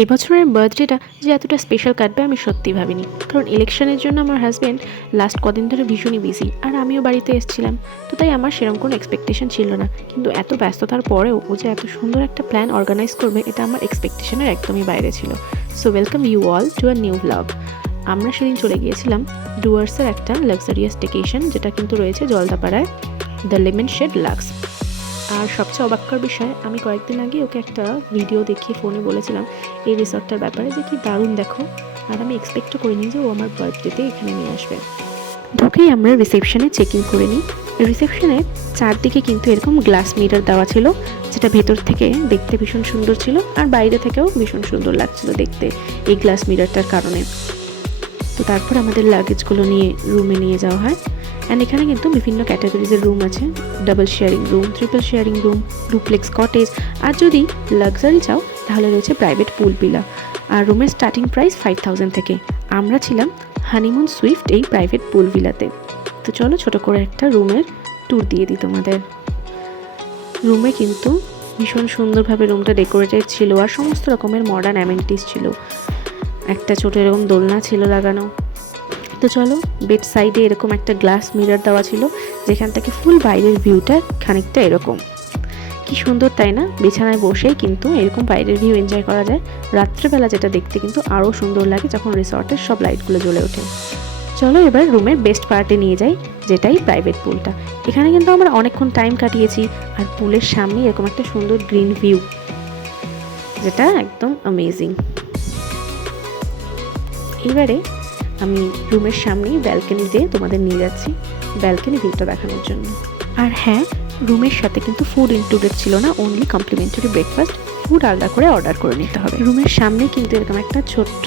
এবছরের বার্থডেটা যে এতটা স্পেশাল কাটবে আমি সত্যিই ভাবিনি, কারণ ইলেকশনের জন্য আমার হাজব্যান্ড লাস্ট কদিন ধরে ভীষণই বিজি, আর আমিও বাড়িতে এসেছিলাম। তো তাই আমার সেরকম কোনো এক্সপেকটেশন ছিল না, কিন্তু এত ব্যস্ততার পরেও ও যে এত সুন্দর একটা প্ল্যান অর্গানাইজ করবে এটা আমার এক্সপেকটেশনের একদমই বাইরে ছিল। So welcome you all to a new blog. আমরা সেদিন চলে গিয়েছিলাম ডুয়ার্সের একটা লাক্সারিয়াস স্টেকেশন, যেটা কিন্তু রয়েছে জলদাপাড়ায়, দ্য লেমন শেড লাক্স। আর সবচেয়ে অবাক্যর বিষয়, আমি কয়েকদিন আগে ওকে একটা ভিডিও দেখিয়ে ফোনে বলেছিলাম এই রিসর্টটার ব্যাপারে, যে কি দারুণ দেখো। আর আমি এক্সপেক্টও করিনি যে ও আমার বার্থডেতে এখানে নিয়ে আসবে। ঢুকেই আমরা রিসেপশনে চেক ইন করে নিই। রিসেপশনে চারদিকে কিন্তু এরকম গ্লাস মিরর দেওয়া ছিল, যেটা ভেতর থেকে দেখতে ভীষণ সুন্দর ছিল, আর বাইরে থেকেও ভীষণ সুন্দর লাগছিল দেখতে এই গ্লাস মিররটার কারণে। তো তারপর আমাদের লাগেজগুলো নিয়ে রুমে নিয়ে যাওয়া হয়। অ্যান্ড এখানে কিন্তু বিভিন্ন ক্যাটাগরিজের রুম আছে, double sharing room, triple sharing room, duplex cottage, আর যদি লাক্সারি চাও তাহলে রয়েছে প্রাইভেট পুল ভিলা। আর রুমের স্টার্টিং প্রাইস 5000 থেকে। আমরা ছিলাম হানিমুন সুইফট এই প্রাইভেট পুল ভিলাতে। তো চলো ছোটো করে একটা রুমের ট্যুর দিয়ে দিই তোমাদের। রুমে কিন্তু ভীষণ সুন্দরভাবে রুমটা ডেকোরেটেড ছিল, আর সমস্ত রকমের মডার্ন অ্যামেনিটিস ছিল। একটা ছোটো এরকম দোলনা ছিল লাগানো। তো চলো, বেড সাইডে এরকম একটা গ্লাস মিরর দেওয়া ছিল, যেখান থেকে ফুল বাইরের ভিউটা খানিকটা এরকম। কি সুন্দর তাই না? বিছানায় বসেই কিন্তু এরকম বাইরের ভিউ এনজয় করা যায়। রাত্রেবেলা যেটা দেখতে কিন্তু আরও সুন্দর লাগে যখন রিসর্টের সব লাইটগুলো জ্বলে ওঠে। চলো এবার রুমের বেস্ট পার্টে নিয়ে যাই, যেটাই প্রাইভেট পুলটা। এখানে কিন্তু আমরা অনেকক্ষণ টাইম কাটিয়েছি, আর পুলের সামনে এরকম একটা সুন্দর গ্রিন ভিউ, যেটা একদম অ্যামেজিং। এবারে আমি রুমের সামনেই ব্যালকনিতে তোমাদের নিয়ে যাচ্ছি ব্যালকনি ভিউটা দেখানোর জন্য। আর হ্যাঁ, রুমের সাথে কিন্তু ফুড ইনক্লুডেড ছিল না, অনলি কমপ্লিমেন্টারি ব্রেকফাস্ট। ফুড আলাদা করে অর্ডার করে নিতে হবে। রুমের সামনে কিন্তু এরকম একটা ছোট্ট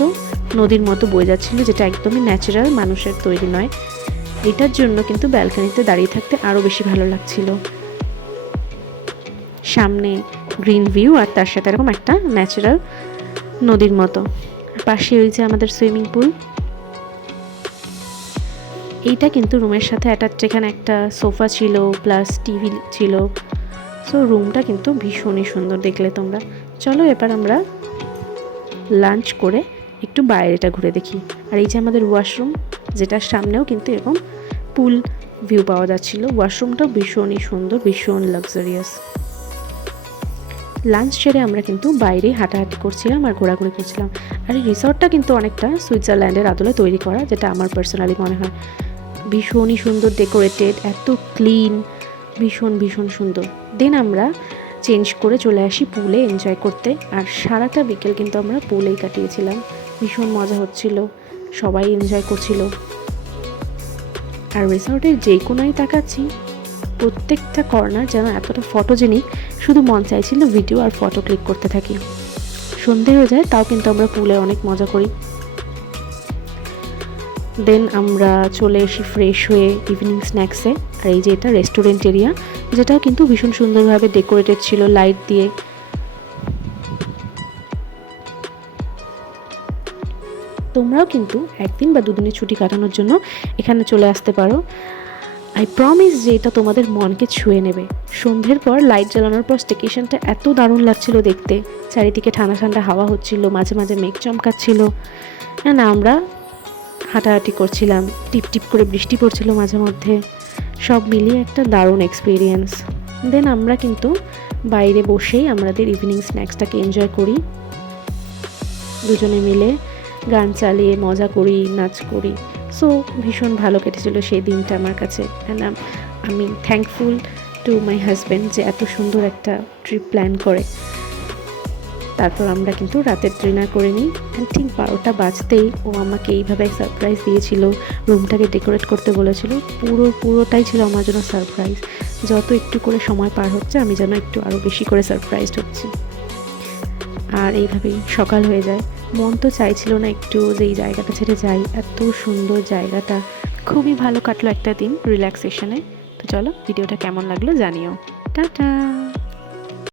নদীর মতো বয়ে যাচ্ছিল, যেটা একদমই ন্যাচারাল, মানুষের তৈরি নয়। এটার জন্য কিন্তু ব্যালকনিতে দাঁড়িয়ে থাকতে আরও বেশি ভালো লাগছিল। সামনে গ্রিন ভিউ, আর তার সাথে এরকম একটা ন্যাচারাল নদীর মতো। পাশে রয়েছে আমাদের সুইমিং পুল। এইটা কিন্তু রুমের সাথে অ্যাটাচড, এখানে একটা সোফা ছিল প্লাস টিভি ছিল। সো রুমটা কিন্তু ভীষণই সুন্দর, দেখলে তোমরা। চলো এবার আমরা লাঞ্চ করে একটু বাইরেটা ঘুরে দেখি। আর এই যে আমাদের ওয়াশরুম, যেটার সামনেও কিন্তু এরকম পুল ভিউ পাওয়া যাচ্ছিল। ওয়াশরুমটাও ভীষণই সুন্দর, ভীষণ লাক্সারিয়াস। লাঞ্চ সেরে আমরা কিন্তু বাইরে হাঁটাহাঁটি করছিলাম আর ঘোরাঘুরি করছিলাম। আর এই রিসর্টটা কিন্তু অনেকটা সুইজারল্যান্ডের আদলে তৈরি করা, যেটা আমার পার্সোনালি মনে হয়। ভীষণই সুন্দর ডেকোরেটেড, এত ক্লিন, ভীষণ ভীষণ সুন্দর। দেন আমরা চেঞ্জ করে চলে আসি পুলে এনজয় করতে। আর সারাটা বিকেল কিন্তু আমরা পুলেই কাটিয়েছিলাম। ভীষণ মজা হচ্ছিল, সবাই এনজয় করছিল। আর রিসর্টের যে কোনায় তাকাচ্ছি, প্রত্যেকটা কর্নার যেন এতটা ফটোজেনিক, শুধু মন চাইছিল ভিডিও আর ফটো ক্লিক করতে থাকি। সন্ধে হয়ে যায়, তাও কিন্তু আমরা পুলে অনেক মজা করি। দেন আমরা চলে এসি ফ্রেশ হয়ে ইভিনিং স্ন্যাক্সে। আর এই যে এটা রেস্টুরেন্ট এরিয়া, যেটাও কিন্তু ভীষণ সুন্দরভাবে ডেকোরেটেড ছিল লাইট দিয়ে। তোমরাও কিন্তু একদিন বা দুদিনের ছুটি কাটানোর জন্য এখানে চলে আসতে পারো। আই প্রমিস যে এটা তোমাদের মনকে ছুঁয়ে নেবে। সন্ধ্যের পর লাইট জ্বালানোর পর স্টেকেশনটা এত দারুণ লাগছিল দেখতে। চারিদিকে ঠান্ডা ঠান্ডা হাওয়া হচ্ছিল, মাঝে মাঝে মেঘ চমকাচ্ছিল। হ্যাঁ, আমরা হাঁটাহাঁটি করছিলাম, টিপ টিপ করে বৃষ্টি পড়ছিল মাঝে মধ্যে। সব মিলিয়ে একটা দারুণ এক্সপিরিয়েন্স। দেন আমরা কিন্তু বাইরে বসেই আমাদের ইভিনিং স্ন্যাক্সটাকে এনজয় করি, দুজনে মিলে গান চালিয়ে মজা করি, নাচ করি। সো ভীষণ ভালো কেটেছিল সেই দিনটা আমার কাছে। অ্যান্ড আমি থ্যাঙ্কফুল টু মাই হাজব্যান্ড যে এত সুন্দর একটা ট্রিপ প্ল্যান করে। তারপর আমরা কিন্তু রাতের ডিনার করে নিই। অ্যান্ড ঠিক 12টা বাজতেই ও আমাকে এইভাবে সারপ্রাইজ দিয়েছিল, রুমটাকে ডেকোরেট করতে বলেছিল। পুরোটাই ছিল আমার জন্য সারপ্রাইজ। যত একটু করে সময় পার হচ্ছে, আমি যেন একটু আরও বেশি করে সারপ্রাইজড হচ্ছি। আর এইভাবেই সকাল হয়ে যায়। মন তো চাইছিল না একটু যে এই জায়গাটা ছেড়ে যাই, এত সুন্দর জায়গাটা। খুবই ভালো কাটলো একটা দিন রিল্যাক্সেশনে। তো চলো, ভিডিওটা কেমন লাগলো জানিও। টাটা।